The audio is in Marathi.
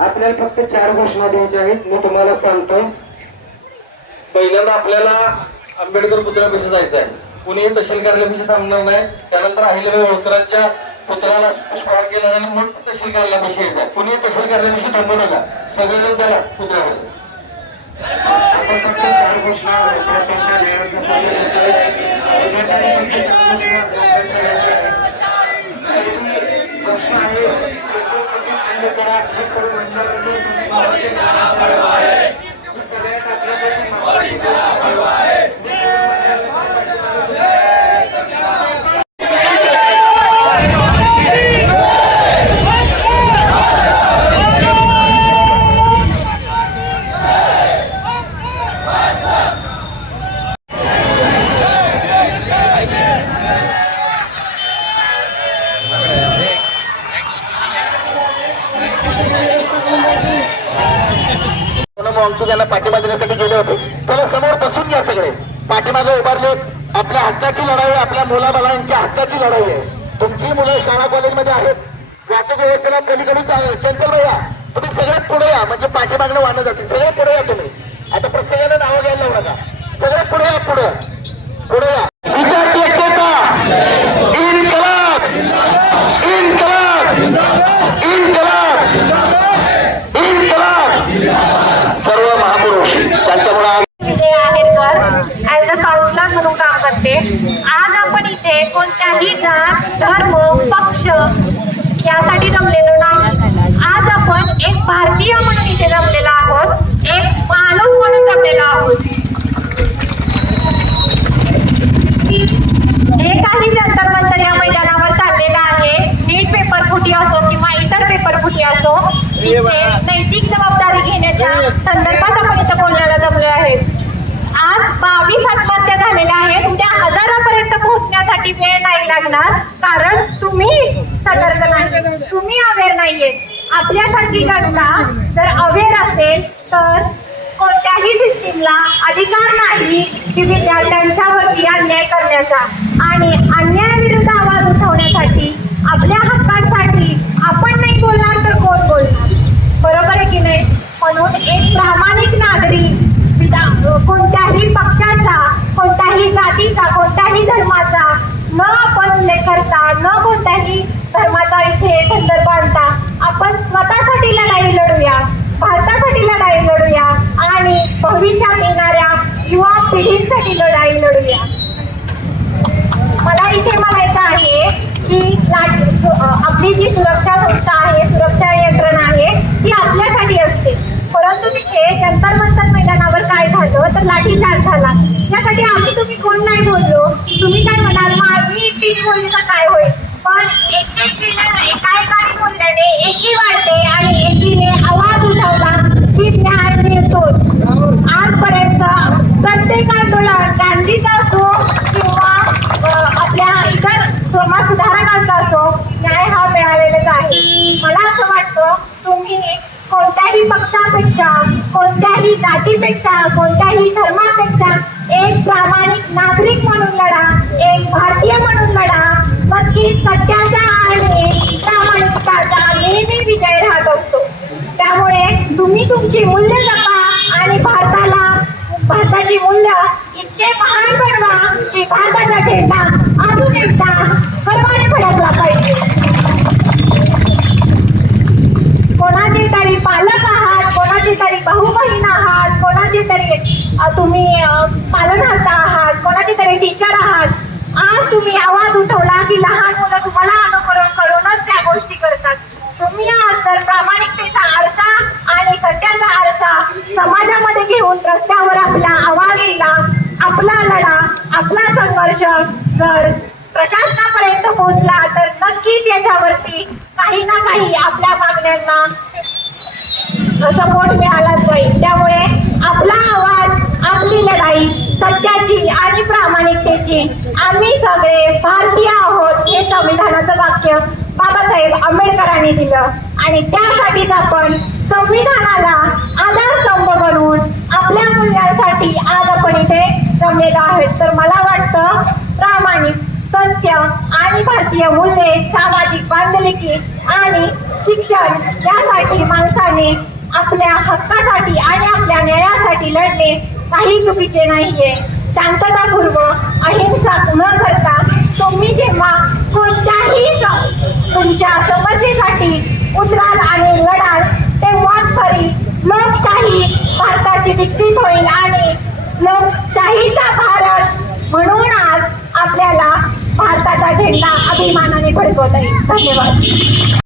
आपल्याला फक्त 4 घोषणा द्यायच्या आहेत. मी तुम्हाला सांगतोय. पहिल्यांदा आपल्याला आंबेडकर पुतळ्यापाशी जायचं आहे. कुणी तहसील कार्यालयापाशी थांबणार नाही. त्यानंतर अहिल्याबाई होळकरांच्या पुतळ्याला पुष्पहार केला आणि मग तहसील कार्यालयापाशी यायचं आहे. कुणी तहसील कार्यालयापाशी थांबू नका. सगळेजण त्याला पुतळ्यापाशी. आपण फक्त 4 घोषणा त्यांच्या जाहिरातीसाठी घोषणा आहे. सगळ्यात आपल्यासाठी त्यांना पाठिंबा देण्यासाठी गेले होते. चला समोर बसून घ्या. सगळे पाठीमागे उभारले. आपल्या हक्काची लढाई, आपल्या मुलाबाळांच्या हक्काची लढाई आहे. तुमची मुलं शाळा कॉलेजमध्ये आहेत. वाहतूक व्यवस्थेला पलीकडे चंचल भैया तुम्ही सगळे पुढे या. म्हणजे पाठीमागणं वाढलं जाते. सगळे पुढे या. तुम्ही आता प्रत्येकाला नावं घ्यायला लावू नका. सगळे पुढे या. पुढे या. विद्यार्थी एकतेचा इन्कलाब, इन्कलाब, इन्कलाब, इन्कलाब. सर्व महापुरुष ज्यांच्यामुळे विजय आहेरकर ऍज अ काउन्सिलर म्हणून काम करते. आज आपण इथे कोणत्याही जात, धर्म, पक्ष यासाठी जमलेलो नाही. आज आपण एक भारतीय म्हणून इथे जमलेलो आहोत. एक माणूस म्हणून जमलेलो आहोत. जे काही जंतर मंतर या मैदानावर चाललेलं आहे, नीट पेपर फुटी असो किंवा इतर पेपर फुटी असो, तिथे नैतिक जबाबदारी घेण्याच्या संदर्भात आपण इथं बोलण्याला जमले आहेत. आज 22 आत्महत्या झालेल्या आहेत. उद्या हजारापर्यंत पोहोचण्यासाठी वेळ नाही लागणार. कारण तुम्ही सतर्क नाही, तुम्ही अवेअर नाहीये. आपल्यासारखी जनता जर अवेअर असेल तर कोणत्याही सिस्टीमला अधिकार नाही की विद्यार्थ्यांच्यावरती अन्याय करण्याचा. आणि अन्यायाविरुद्ध आवाज उठवण्यासाठी, आपल्या हक्कांसाठी आपण नाही बोलणार तर कोण बोलणार? बरोबर आहे की नाही? म्हणून एक प्रामाणिक नागरिक कोणत्याही पक्षाचा, कोणत्याही जातीचा, कोणत्याही धर्माचा न आपण उल्लेख करता, न कोणत्याही धर्माचा इथे संदर्भ आणता आपण स्वतःसाठी लढाई लढूया, भारतासाठी लढाई लढूया आणि भविष्यात येणाऱ्या युवा पिढींसाठी लढाई लढूया. मला इथे म्हणायचं आहे की आपली जी सुरक्षा संस्था आहे, सुरक्षा यंत्रणा आहे, ती आपल्यासाठी असते. परंतु तिथे जंतर मंतर मैदानावर काय झालं तर लाठीचार्ज झाला. यासाठी आम्ही तुम्ही कोण नाही बोललो. तुम्ही काय म्हणाल, मी एकटी बोलली तर काय होईल? पण एकाएकाने बोलल्याने एकी वाढते आणि एकीने आवाज उठवला की न्याय मिळतोच. आजपर्यंत प्रत्येक आंदोलन गांधीचा असो किंवा आपल्या इतर समाज सुधारकांचा असो, न्याय हा मिळालेलाच आहे. मला असं वाटतं तुम्ही कोणत्याही पक्षापेक्षा, कोणत्याही जातीपेक्षा, कोणत्याही धर्मापेक्षा एक प्रामाणिक नागरिक म्हणून लढा, एक भारतीय म्हणून लढा. नक्की सत्याचा आणि प्रामाणिकताचा नेहमी विजय राहत असतो. त्यामुळे तुम्ही तुमची मूल्य जपा आणि भारताची मूल्य इतके महान बनवा की भारताचा झेंडा अजून एकदा गर्वाने फडकला पाहिजे. कोणाचे तरी पालक आहात, कोणाचे तरी भाऊ बहीण आहात, कोणाचे तरी तुम्ही पालनकर्ता आहात, कोणाचे तरी टीचर आहात. आज तुम्ही आवाज उठवला की लहान मुलं तुम्हाला अनुकरण करूनच त्या गोष्टी करतात. तुम्ही आज जर प्रामाणिकतेचा आरसा आणि सत्याचा आरसा समाजामध्ये घेऊन रस्त्यावर आपला आवाज दिला, आपला लढा, आपला संघर्ष जर प्रशासनापर्यंत पोहोचला तर नक्कीच याच्यावरती काही ना काही आपल्या मागण्यांना सपोर्ट मिळालाच जाईल. त्यामुळे आपला आवाज, आपली लढाई सत्याची आणि प्रामाणिकतेची. आम्ही सगळे भारतीय आहोत हे संविधानाचं वाक्य बाबासाहेब आंबेडकरांनी दिलं आणि त्यासाठीच आपण संविधानाला आधारस्तंभ बनवून आपल्या मूल्यांसाठी आज आपण इथे जमलेलो आहोत. तर मला वाटतं प्रामाणिक, सत्य आणि भारतीय मूल्ये, सामाजिक बांधिलकी आणि शिक्षण यासाठी माणसाने निर्भीडपणे आपल्या हक्कासाठी आणि आपल्या न्यायासाठी लढणे काही चुकीचे नाहीये. शांततापूर्व अहिंसा न करता तुम्ही जेव्हा कोणत्याही तुमच्या समस्येसाठी उतराल आणि लढाल तेव्हाच खरी लोकशाही भारताची विकसित होईल आणि लोकशाहीचा भारत म्हणून आज आपल्याला भारताचा झेंडा अभिमानाने फडकवता येईल. धन्यवाद.